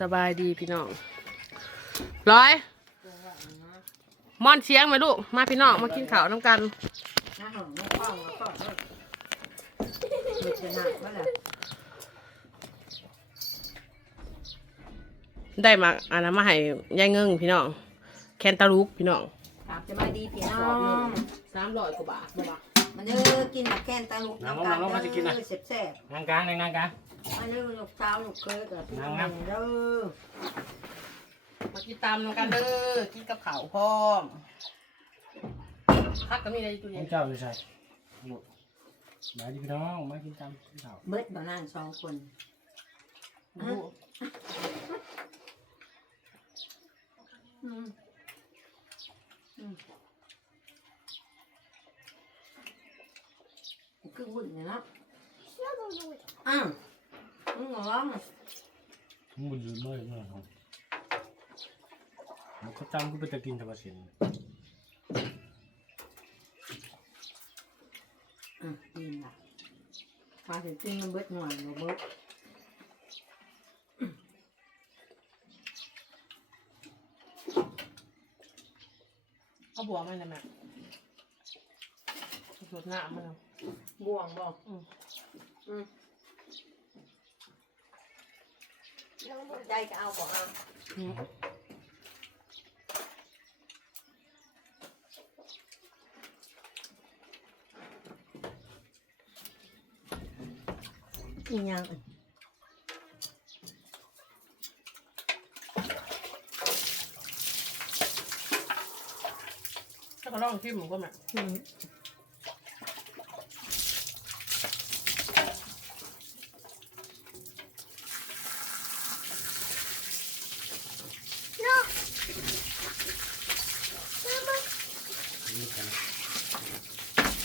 สบายดีพี่น้องร้อยม่อนเสียงไหมลูก มาพี่น้องมากินข้าวน้ำกันได้มาอันนั้นมาให้ยายเงิงพี่น้อง แคนตาลูกพี่น้องตามจะมาดีพี่น้องสามร้อยกว่าบาทบ่บามันเด้อกินมักแกนตาลุกน้ำกันเด้อแซ่บนางกลางนางกลาง ๆมันเด้อลูกเช้าลูกเคยกับพี่น้องเด้อมากินตามน้ำกันเด้อกินกับข้าวพร้อมพักก็มีอะไรอยู่ตู้เย็น้อนงเจ้าอยู่ใช่บุกมาดิพี่น้องมากินตามกินข้าวเบิดบ่นั่นสองคนดูอืมอืมคือวุ่นเนี่ยเนาะอ้าว มึงเหรอมึงบุญยืนเมื่อยเมื่อยครับมันก็จำกูไปตะกินธรรมสินอะกินละมาถึงกินมันเบิดหน่อยบ่เบิดเอาบัวมาเลยแม่สดหน้ามันเอาบ่วงบ่อืมอืม ใจก็เอาบ่เอาอืมอีหยังถ้าก็ลองชิมหมูก็แม่ อืมนี่กัน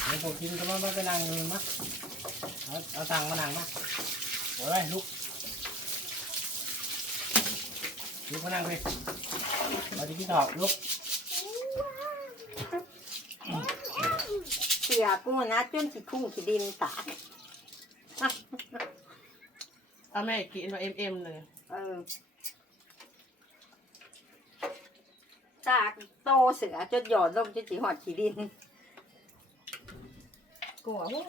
เดี๋ยวผม กินก็มาไปนั่งเลยมั้เอาเอาตังค์มานั่งมาเฮ้ยลุกลุกมานั่งไปเอาที่พี่ตอบลุกเสียกูนะจนสิคุ้งสิดินตากเอาแม่กินมาเอ็มเอ็มเลย เออตากโตเสือจนหยอดลงจนสิหอดขี้ดิน กลัวโว้ย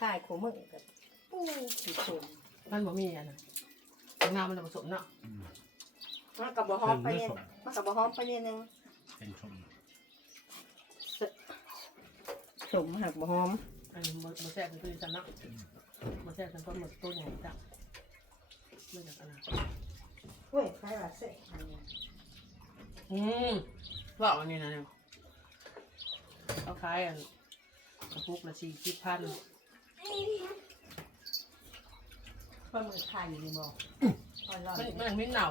ถ่ายขูมือกับปูขี้ชมมันบ่มีอันนั้นงามมันจะผสมเนาะมันกับบ่หอมไปเนี่ยมันกับบ่หอมไปเนี่ยนึงเป็นชมสมหักบ่หอมอันนี้บ่บ่แซ่บเป็นตัวจันเนาะบ่แซ่บเป็นต้นหมึกตัวใหญ่จังไม่จากอันนั้น เว้ยใครว่าเสะอันนี้อืมว่าอันนี้นะเนี่ยเอาขายอันกระปุกละสี่สิบพันปลาหมึกไข่นี่บ่อร่อยมันมันยังไม่เน่า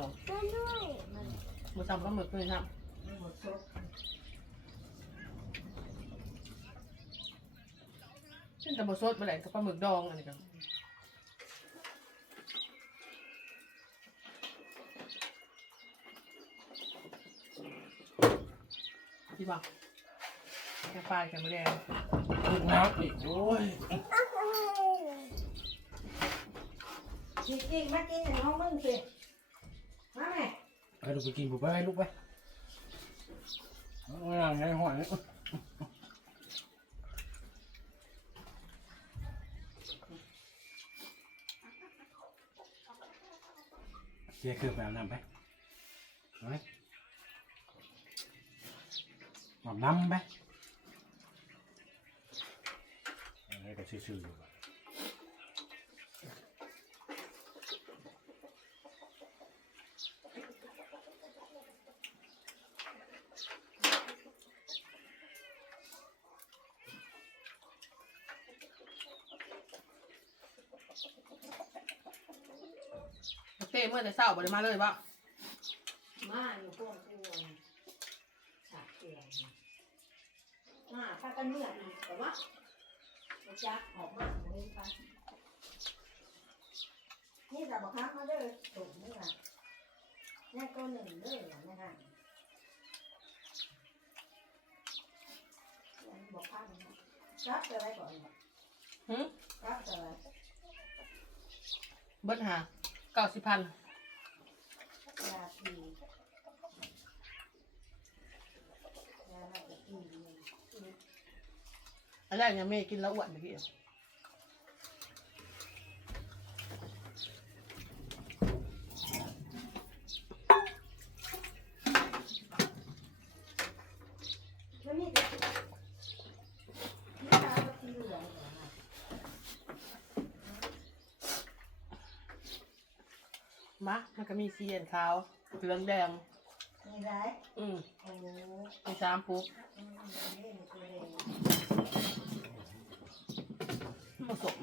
บ่จำก็หมึกเลยครับมันหมดซดซึ่งแต่บ่สดบ่ได้กับปลาหมึกดองอันนี้ก็ที่ บ่แค่ปลายแค่ไม่แดงลุกน้ำอีกโอ้ยจริงๆมากินในห้องมึงสิ มาแม่ไปลูกไปกินบุกไปไปลูกไปเอาไม่นั่งไงหอยเสียเครื่องไปเอาน้ำไปเอาไหม เอาน้ำไปอะไรก็ซื่อๆอยู่เต้เมื่อแต่เช้าบ่ได้มาเลยบ่มาอยู่พวกกูฉากเกลือ มาถ้ากันเมื่ออีกแต่ว่าจักออกมาเลยไปนี่แต่บอกครับมาเด้อถูกนี่ล่ะแน่ก็หนึ่งเด้อนะฮะบอกครับอะไรก่อนหึรับอะไรเบิดหาเก้าสิบพันยาปียาอะไรปีนึง อันแรกยังไม่กินแล้วอ้วนเมื่อกี้แล้วนี่จะนี่ตาก็สีเหลืองเหรอมะมันก็มีสีเขียนขาวเหลืองแดง มีไรอืมโอ้โหมีสามปุ๊บอืมนี่ตัวเองผสม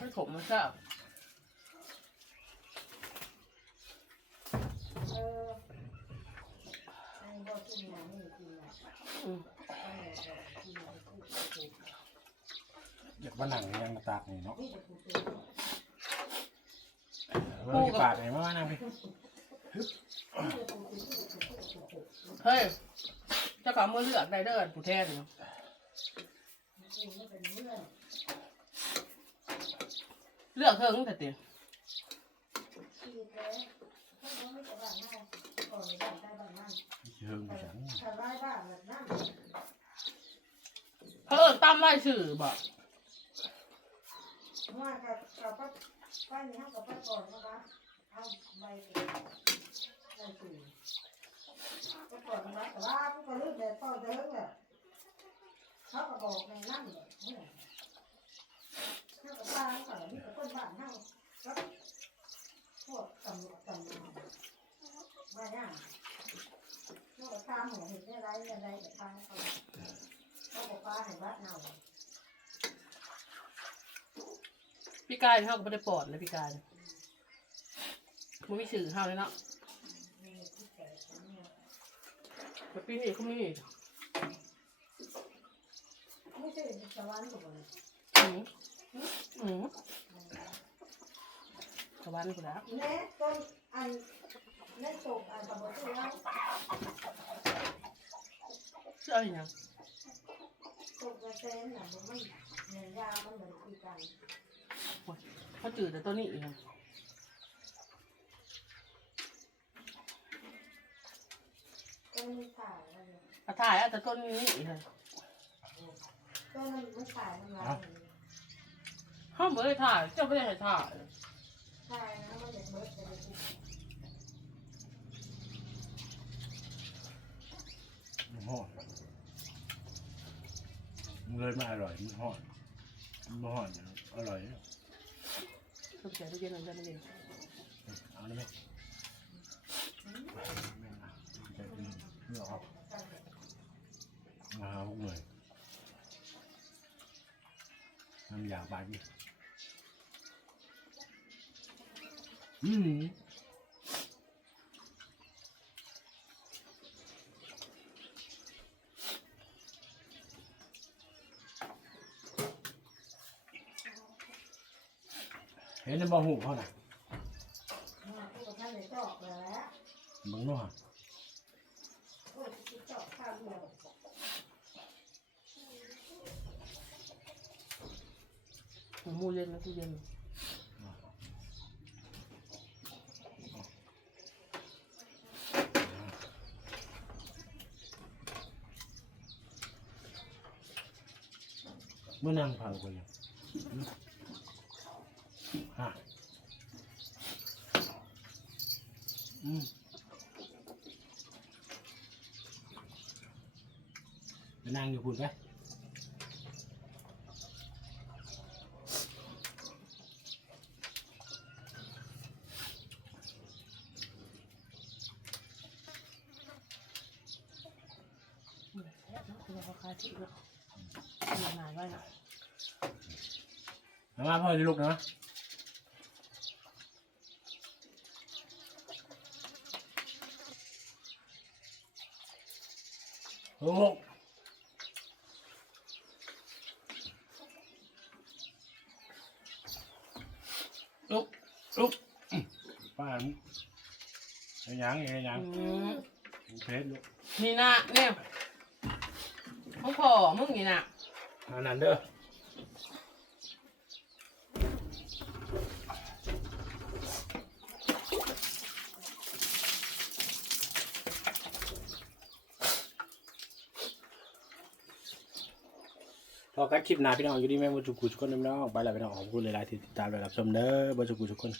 ผสมมันก็เอออันนี้ก็กินนะนี่กินนะอืมอันนี้ก็กินนะพูดพูดอยากมานั่งยังตากนี่เนาะนี่จะพูดพูดเมื่อกี้ปากไหนมาว่านั่งพี่ เฮ้ยเจ้าของมือเลือกได้เด้อผู้แทนเนาะกินไม่เป็นเรื่องเลือกเถิงแต่เตียชีวิตแล้วถ้าเขาไม่จะบ้านนั่นก่อนจะบ้านได้บ้านนั่นเชิงไปฉันถ้าไล่บ้านแบบนั้นเออตามไล่ชื่อบอกว่ากับกับป้าป้านี่ห้ากับป้าก่อนนะคะเอาใบเอง ใบสื่อป้าก่อนนะแต่ว่าพวกเขาเลือกแต่พ่อเดิมแบบเขาก็บอกในนั่นเลยเนี่ยเขากับป้าเขาก็มีแต่คนบ้านเขาก็พวกตำรวจตำรวจว่าย่างเขาก็ตามหัวเห็นได้ไรอะไรแต่ทางเขาเขาบอกป้าให้วัดเน่าพี่กายเขาก็ไม่ได้ปอดเลยพี่กายมันมีสื่อเฮาเลยเนาะ แต่ปีนี้เขามีไม่ใช่สวรรค์ถูกไหมอืมอืมสวรรค์กูแล้วแม่ต้นอันแม่ตกอันตะบนที่ว่าชื่ออะไรเนี่ยตกกระเซ็นน่ะมันมันเนื้อยามันเหมือนคุยกันเขาจืดแต่ตัวนี้อีกนะ ต้นมันถ่ายอะไรอาถ่ายเอาแต่ต้นนี้อีกนะต้นมันมันถ่ายมันอะไรห้ามไม่ได้ถ่ายเจ้าไม่ได้ให้ถ่ายถ่ายนะมันอยากเบิดจะไปคุยมันหอดมันเลยมาอร่อยมันหอดมันหอดอร่อยต้องใส่ตู้เย็นหนึ่งเดือนนึงเอาได้ไหมไม่เอาจะกิน เลือกเอามาหาพวกหน่อยน้ำยาบาดดิอืมเห็นในบ่หูเขาน่ะ มาพูดกับท่านเลยจอกแล้ว มึงนู้ฮะ โอ้ยจอกข้าวเดียว หมูเย็นนะตู้เย็นเมื่อนั่งเผาไปยังฮะอืมนั่งอยู่คุณไหม คือเขาคายที่แล้วหนาไว้นะเอามาพ่อจะลุกนะลุกลุกลุกอืมป้ามึงไอ้หยังไอ้หยังอืมมึงเพชรลุกนี่นะเนี่ย มึงพอมึงนี่นะอันนั้นเด้อพอกันคลิปหน้าพี่น้องอยู่ดีแม่งบุจุกุทุกคนนะพี่น้องไปแล้วพี่น้องขอบคุณหลายๆที่ติดตามและรับชมเด้อบุจุกุทุกคน